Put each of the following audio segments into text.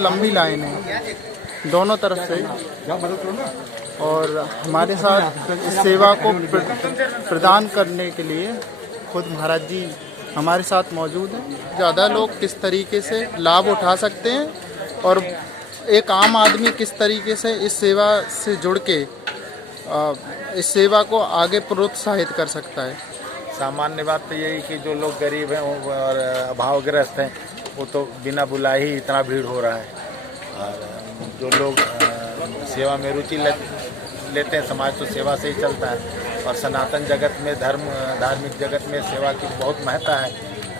लंबी लाइन है दोनों तरफ से, और हमारे साथ इस सेवा को प्रदान करने के लिए खुद महाराज जी हमारे साथ मौजूद हैं। ज़्यादा लोग किस तरीके से लाभ उठा सकते हैं और एक आम आदमी किस तरीके से इस सेवा से जुड़ के इस सेवा को आगे प्रोत्साहित कर सकता है। सामान्य बात तो यही कि जो लोग गरीब हैं और अभावग्रस्त हैं वो तो बिना बुलाए ही इतना भीड़ हो रहा है, और जो लोग सेवा में रुचि लेते हैं, समाज तो सेवा से ही चलता है, और सनातन जगत में धार्मिक जगत में सेवा की बहुत महत्ता है,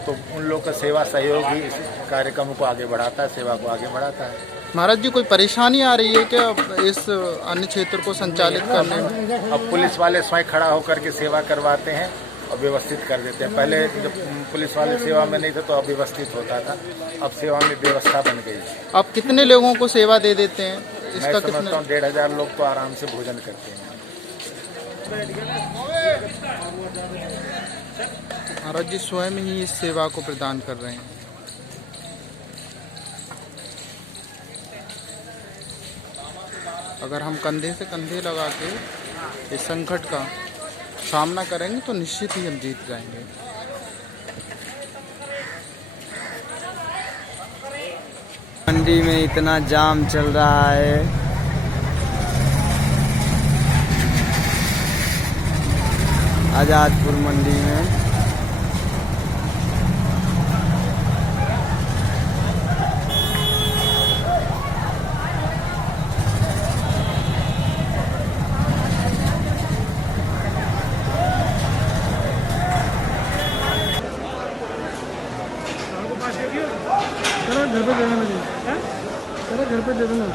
तो उन लोग का सेवा सहयोग ही इस कार्यक्रम को आगे बढ़ाता है, सेवा को आगे बढ़ाता है। महाराज जी कोई परेशानी आ रही है क्या इस अन्य क्षेत्र को संचालित करने में? अब पुलिस वाले स्वयं खड़ा होकर के सेवा करवाते हैं और व्यवस्थित कर देते हैं। पहले जब पुलिस वाले सेवा में नहीं थे तो अव्यवस्थित होता था, अब सेवा में व्यवस्था बन गई। अब कितने लोगों को सेवा दे देते हैं? मैं समझता हूँ 1500 लोग तो आराम से भोजन करते हैं। महाराज जी स्वयं ही इस सेवा को प्रदान कर रहे हैं। अगर हम कंधे से कंधे लगा के इस संकट का सामना करेंगे तो निश्चित ही हम जीत जाएंगे। मंडी में इतना जाम चल रहा है, आजादपुर मंडी में। घर पे दे देना, घर पे दे देना।